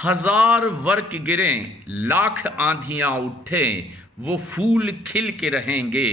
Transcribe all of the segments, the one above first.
हजार वर्क गिरें, लाख आंधियां उठें, वो फूल खिल के रहेंगे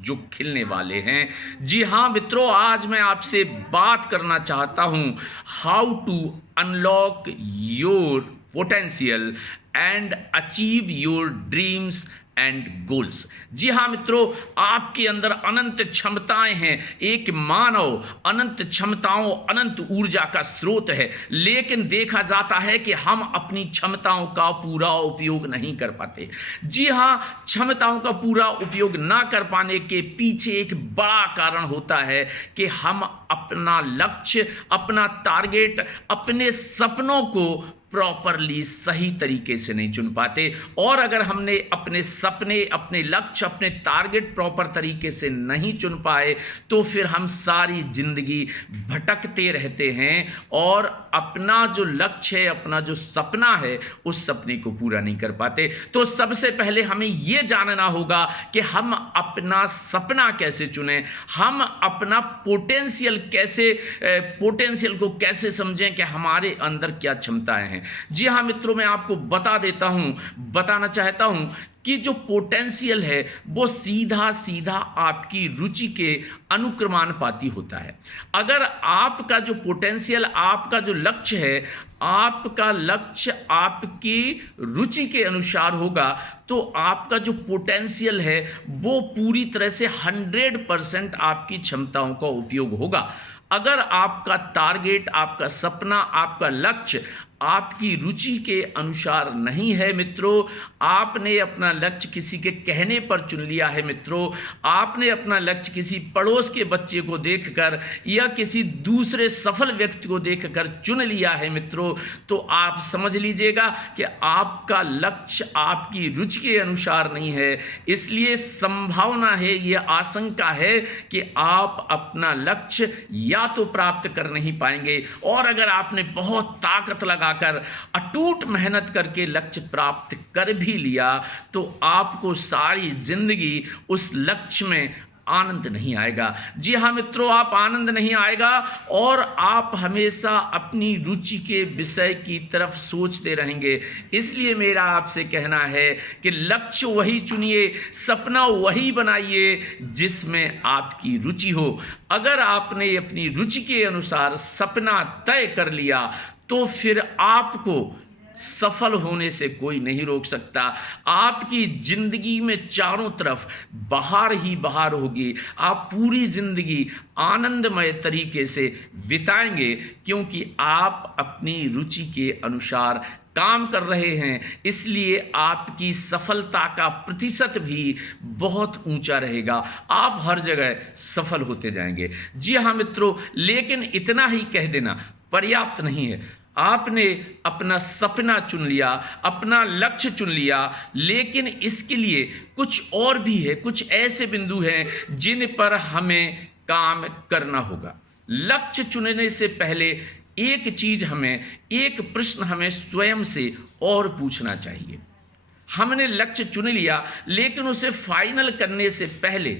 जो खिलने वाले हैं। जी हाँ मित्रों, आज मैं आपसे बात करना चाहता हूं how to unlock your potential and achieve your dreams and goals. जी हाँ मित्रों, आपके अंदर अनंत क्षमताएं हैं। एक मानव अनंत क्षमताओं, अनंत ऊर्जा का स्रोत है, लेकिन देखा जाता है कि हम अपनी क्षमताओं का पूरा उपयोग नहीं कर पाते। जी हाँ, क्षमताओं का पूरा उपयोग ना कर पाने के पीछे एक बड़ा कारण होता है कि हम अपना लक्ष्य, अपना टारगेट, अपने सपनों को प्रॉपरली सही तरीके से नहीं चुन पाते। और अगर हमने अपने सपने, अपने लक्ष्य, अपने टारगेट प्रॉपर तरीके से नहीं चुन पाए तो फिर हम सारी जिंदगी भटकते रहते हैं और अपना जो लक्ष्य है, अपना जो सपना है, उस सपने को पूरा नहीं कर पाते। तो सबसे पहले हमें यह जानना होगा कि हम अपना सपना कैसे चुनें, हम अपना पोटेंशियल को कैसे समझें कि हमारे अंदर क्या क्षमताएं हैं। जी हाँ मित्रों, मैं आपको बताना चाहता हूं कि जो पोटेंशियल है वो सीधा सीधा आपकी रुचि के अनुक्रमानुपाती होता है। अगर आपका जो पोटेंशियल, आपका जो लक्ष्य है, आपका लक्ष्य आपकी रुचि के अनुसार होगा तो आपका जो पोटेंशियल है वो पूरी तरह से 100% आपकी क्षमताओं का उपयोग होगा। अगर आपका टारगेट, आपका सपना, आपका लक्ष्य आपकी रुचि के अनुसार नहीं है मित्रों, आपने अपना लक्ष्य किसी के कहने पर चुन लिया है मित्रों, आपने अपना लक्ष्य किसी पड़ोस के बच्चे को देखकर या किसी दूसरे सफल व्यक्ति को देखकर चुन लिया है मित्रों, तो आप समझ लीजिएगा कि आपका लक्ष्य आपकी रुचि के अनुसार नहीं है। इसलिए संभावना है, यह आशंका है कि आप अपना लक्ष्य या तो प्राप्त कर नहीं पाएंगे, और अगर आपने बहुत ताकत लगाकर अटूट मेहनत करके लक्ष्य प्राप्त कर भी लिया तो आपको सारी जिंदगी उस लक्ष्य में आनंद नहीं आएगा। जी हाँ मित्रों, आप आनंद नहीं आएगा और आप हमेशा अपनी रुचि के विषय की तरफ सोचते रहेंगे। इसलिए मेरा आपसे कहना है कि लक्ष्य वही चुनिए, सपना वही बनाइए जिसमें आपकी रुचि हो। अगर आपने अपनी रुचि के अनुसार सपना तय कर लिया तो फिर आपको सफल होने से कोई नहीं रोक सकता। आपकी जिंदगी में चारों तरफ बहार ही बहार होगी। आप पूरी जिंदगी आनंदमय तरीके से बिताएंगे क्योंकि आप अपनी रुचि के अनुसार काम कर रहे हैं। इसलिए आपकी सफलता का प्रतिशत भी बहुत ऊंचा रहेगा, आप हर जगह सफल होते जाएंगे। जी हाँ मित्रों, लेकिन इतना ही कह देना पर्याप्त नहीं है। आपने अपना सपना चुन लिया, अपना लक्ष्य चुन लिया, लेकिन इसके लिए कुछ और भी है, कुछ ऐसे बिंदु हैं जिन पर हमें काम करना होगा। लक्ष्य चुनने से पहले एक प्रश्न हमें स्वयं से और पूछना चाहिए। हमने लक्ष्य चुन लिया, लेकिन उसे फाइनल करने से पहले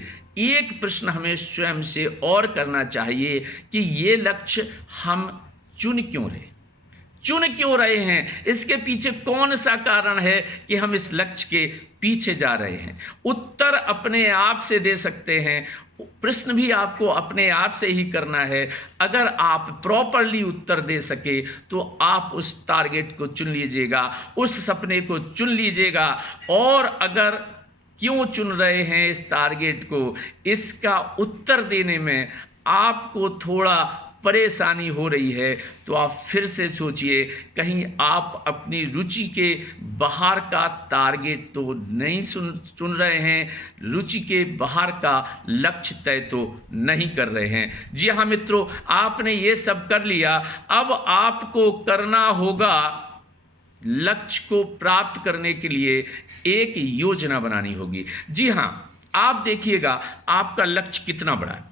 एक प्रश्न हमें स्वयं से और करना चाहिए कि ये लक्ष्य हम चुन क्यों रहे हैं, इसके पीछे कौन सा कारण है कि हम इस लक्ष्य के पीछे जा रहे हैं। उत्तर अपने आप से दे सकते हैं, प्रश्न भी आपको अपने आप से ही करना है। अगर आप प्रॉपरली उत्तर दे सके तो आप उस टारगेट को चुन लीजिएगा, उस सपने को चुन लीजिएगा। और अगर क्यों चुन रहे हैं इस टारगेट को, इसका उत्तर देने में आपको थोड़ा परेशानी हो रही है तो आप फिर से सोचिए, कहीं आप अपनी रुचि के बाहर का टारगेट तो नहीं चुन रहे हैं, रुचि के बाहर का लक्ष्य तय तो नहीं कर रहे हैं। जी हाँ मित्रों, आपने ये सब कर लिया, अब आपको करना होगा लक्ष्य को प्राप्त करने के लिए एक योजना बनानी होगी। जी हाँ, आप देखिएगा आपका लक्ष्य कितना बड़ा है।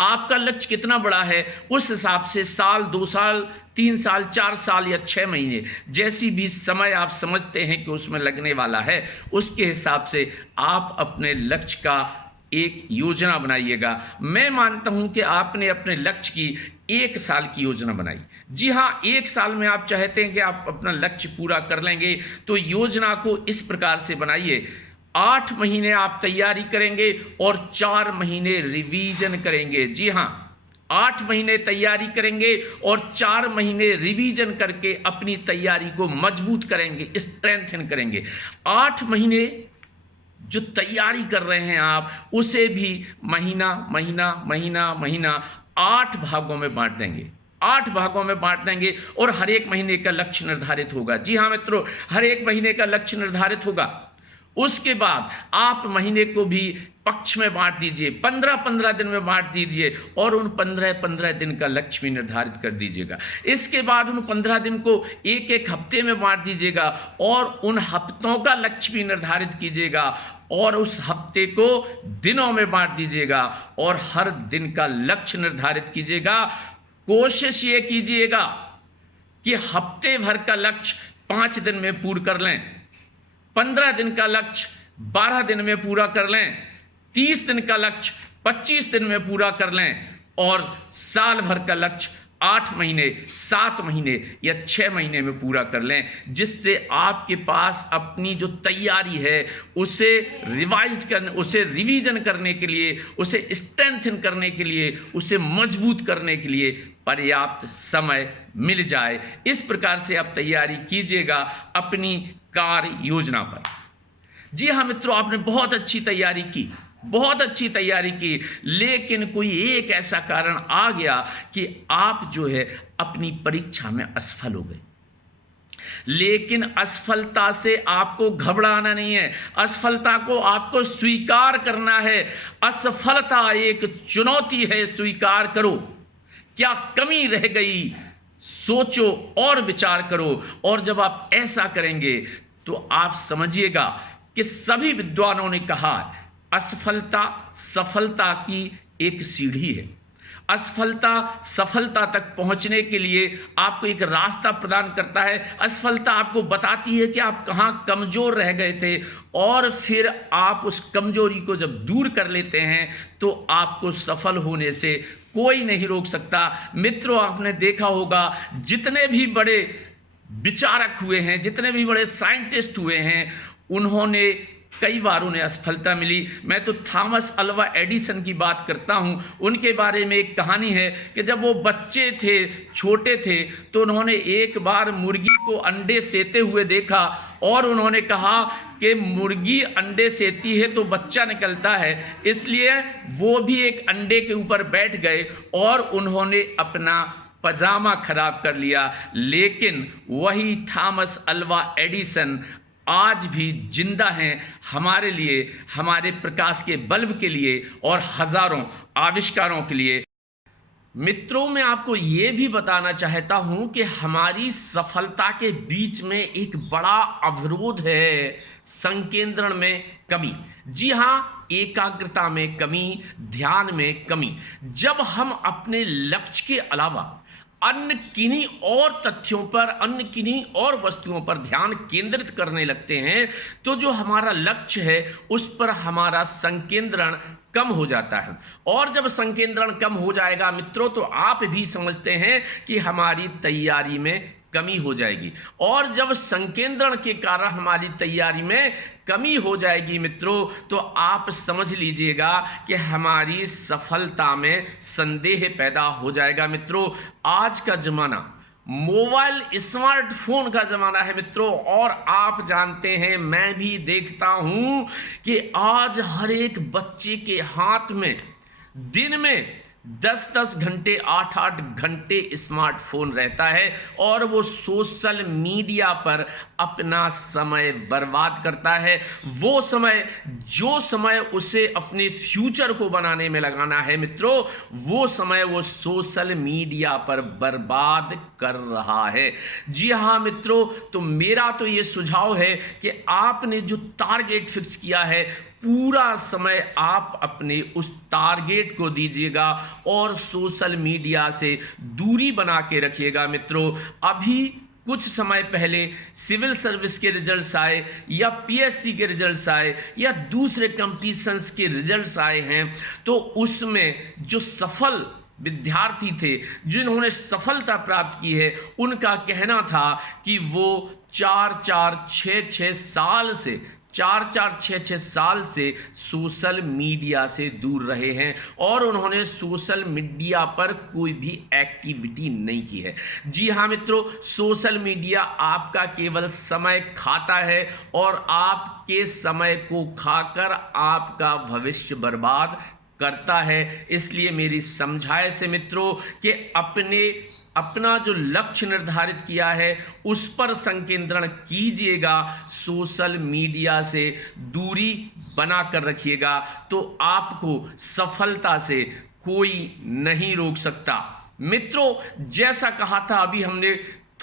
आपका लक्ष्य कितना बड़ा है उस हिसाब से साल, 2 साल, 3 साल, 4 साल या 6 महीने, जैसी भी समय आप समझते हैं कि उसमें लगने वाला है, उसके हिसाब से आप अपने लक्ष्य का एक योजना बनाइएगा। मैं मानता हूं कि आपने अपने लक्ष्य की 1 साल की योजना बनाई। जी हाँ, 1 साल में आप चाहते हैं कि आप अपना लक्ष्य पूरा कर लेंगे, तो योजना को इस प्रकार से बनाइए। 8 महीने आप तैयारी करेंगे और 4 महीने रिवीजन करेंगे। जी हाँ, 8 महीने तैयारी करेंगे और 4 महीने रिवीजन करके अपनी तैयारी को मजबूत करेंगे, स्ट्रेंथन करेंगे। 8 महीने जो तैयारी कर रहे हैं आप, उसे भी महीना महीना महीना महीना 8 भागों में बांट देंगे। 8 भागों में बांट देंगे और हर एक महीने का लक्ष्य निर्धारित होगा। जी हाँ मित्रों, हर एक महीने का लक्ष्य निर्धारित होगा। उसके बाद आप महीने को भी पक्ष में बांट दीजिए, 15-15 दिन में बांट दीजिए और उन 15-15 दिन का लक्ष्य भी निर्धारित कर दीजिएगा। इसके बाद उन 15 दिन को एक हफ्ते में बांट दीजिएगा और उन हफ्तों का लक्ष्य भी निर्धारित कीजिएगा और उस हफ्ते को दिनों में बांट दीजिएगा और हर दिन का लक्ष्य निर्धारित कीजिएगा। कोशिश ये कीजिएगा कि हफ्ते भर का लक्ष्य 5 दिन में पूरा कर लें, 15 दिन का लक्ष्य 12 दिन में पूरा कर लें, 30 दिन का लक्ष्य 25 दिन में पूरा कर लें और साल भर का लक्ष्य 8 महीने, 7 महीने या 6 महीने में पूरा कर लें, जिससे आपके पास अपनी जो तैयारी है उसे रिवाइज करने, उसे रिवीजन करने के लिए, उसे स्ट्रेंथन करने के लिए, उसे मजबूत करने के लिए पर्याप्त समय मिल जाए। इस प्रकार से आप तैयारी कीजिएगा अपनी कार्य योजना पर। जी हाँ मित्रों, आपने बहुत अच्छी तैयारी की, बहुत अच्छी तैयारी की, लेकिन कोई एक ऐसा कारण आ गया कि आप जो है अपनी परीक्षा में असफल हो गए। लेकिन असफलता से आपको घबराना नहीं है, असफलता को आपको स्वीकार करना है। असफलता एक चुनौती है, स्वीकार करो। क्या कमी रह गई, सोचो और विचार करो, और जब आप ऐसा करेंगे तो आप समझिएगा कि सभी विद्वानों ने कहा असफलता सफलता की एक सीढ़ी है। असफलता सफलता तक पहुंचने के लिए आपको एक रास्ता प्रदान करता है। असफलता आपको बताती है कि आप कहाँ कमज़ोर रह गए थे, और फिर आप उस कमजोरी को जब दूर कर लेते हैं तो आपको सफल होने से कोई नहीं रोक सकता। मित्रों, आपने देखा होगा जितने भी बड़े विचारक हुए हैं, जितने भी बड़े साइंटिस्ट हुए हैं, उन्होंने कई बार उन्हें असफलता मिली। मैं तो थॉमस अल्वा एडिसन की बात करता हूँ। उनके बारे में एक कहानी है कि जब वो बच्चे थे, छोटे थे, तो उन्होंने एक बार मुर्गी को अंडे सेते हुए देखा और उन्होंने कहा कि मुर्गी अंडे सेती है तो बच्चा निकलता है, इसलिए वो भी एक अंडे के ऊपर बैठ गए और उन्होंने अपना पजामा खराब कर लिया। लेकिन वही थॉमस अल्वा एडिसन आज भी जिंदा हैं हमारे लिए, हमारे प्रकाश के बल्ब के लिए और हजारों आविष्कारों के लिए। मित्रों, मैं आपको ये भी बताना चाहता हूं कि हमारी सफलता के बीच में एक बड़ा अवरोध है, संकेंद्रण में कमी। जी हाँ, एकाग्रता में कमी, ध्यान में कमी। जब हम अपने लक्ष्य के अलावा अन्य किन्हीं और तथ्यों पर, अन्य किन्हीं और वस्तुओं पर ध्यान केंद्रित करने लगते हैं, तो जो हमारा लक्ष्य है उस पर हमारा संकेंद्रण कम हो जाता है। और जब संकेंद्रण कम हो जाएगा मित्रों, तो आप भी समझते हैं कि हमारी तैयारी में कमी हो जाएगी। और जब संकेंद्रण के कारण हमारी तैयारी में कमी हो जाएगी मित्रों, तो आप समझ लीजिएगा कि हमारी सफलता में संदेह पैदा हो जाएगा। मित्रों, आज का जमाना मोबाइल स्मार्टफोन का जमाना है मित्रों, और आप जानते हैं, मैं भी देखता हूं कि आज हर एक बच्चे के हाथ में दिन में 10-10 घंटे, 8-8 घंटे स्मार्टफोन रहता है और वो सोशल मीडिया पर अपना समय बर्बाद करता है। वो समय, जो समय उसे अपने फ्यूचर को बनाने में लगाना है मित्रों, वो समय वो सोशल मीडिया पर बर्बाद कर रहा है। जी हाँ मित्रों, तो मेरा तो ये सुझाव है कि आपने जो टारगेट फिक्स किया है, पूरा समय आप अपने उस टारगेट को दीजिएगा और सोशल मीडिया से दूरी बना के रखिएगा। मित्रों, अभी कुछ समय पहले सिविल सर्विस के रिजल्ट्स आए या पीएससी के रिजल्ट्स आए या दूसरे कंपटीशंस के रिजल्ट्स आए हैं, तो उसमें जो सफल विद्यार्थी थे जिन्होंने सफलता प्राप्त की है, उनका कहना था कि वो 4-4 साल से सोशल मीडिया से दूर रहे हैं और उन्होंने सोशल मीडिया पर कोई भी एक्टिविटी नहीं की है। जी हाँ मित्रों, सोशल मीडिया आपका केवल समय खाता है और आपके समय को खाकर आपका भविष्य बर्बाद करता है। इसलिए मेरी समझाए से मित्रों कि अपना जो लक्ष्य निर्धारित किया है उस पर संकेंद्रण कीजिएगा, सोशल मीडिया से दूरी बना कर रखिएगा, तो आपको सफलता से कोई नहीं रोक सकता। मित्रों, जैसा कहा था अभी हमने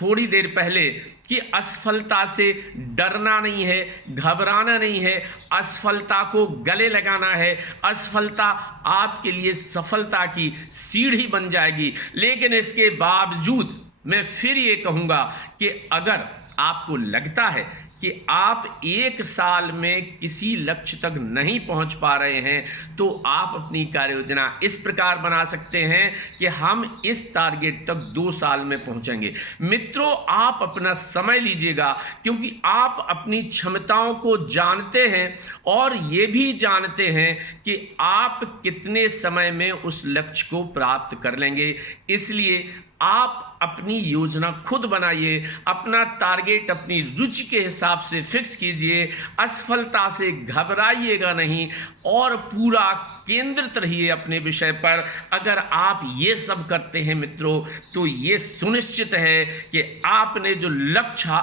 थोड़ी देर पहले कि असफलता से डरना नहीं है, घबराना नहीं है, असफलता को गले लगाना है। असफलता आपके लिए सफलता की सीढ़ी बन जाएगी। लेकिन इसके बावजूद मैं फिर ये कहूँगा कि अगर आपको लगता है कि आप 1 साल में किसी लक्ष्य तक नहीं पहुंच पा रहे हैं, तो आप अपनी कार्य योजना इस प्रकार बना सकते हैं कि हम इस टारगेट तक 2 साल में पहुंचेंगे। मित्रों, आप अपना समय लीजिएगा, क्योंकि आप अपनी क्षमताओं को जानते हैं और ये भी जानते हैं कि आप कितने समय में उस लक्ष्य को प्राप्त कर लेंगे। इसलिए आप अपनी योजना खुद बनाइए, अपना टारगेट अपनी रुचि के हिसाब से फिक्स कीजिए, असफलता से घबराइएगा नहीं और पूरा केंद्रित रहिए अपने विषय पर। अगर आप ये सब करते हैं मित्रों, तो ये सुनिश्चित है कि आपने जो लक्ष्य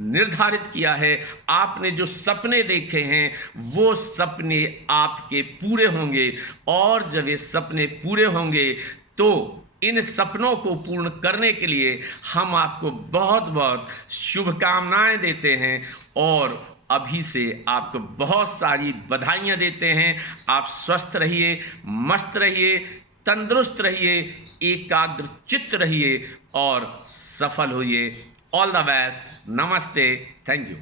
निर्धारित किया है, आपने जो सपने देखे हैं, वो सपने आपके पूरे होंगे। और जब ये सपने पूरे होंगे तो इन सपनों को पूर्ण करने के लिए हम आपको बहुत बहुत शुभकामनाएं देते हैं और अभी से आपको बहुत सारी बधाइयां देते हैं। आप स्वस्थ रहिए, मस्त रहिए, तंदुरुस्त रहिए, एकाग्र चित्त रहिए और सफल होइए। All the best. नमस्ते। Thank you.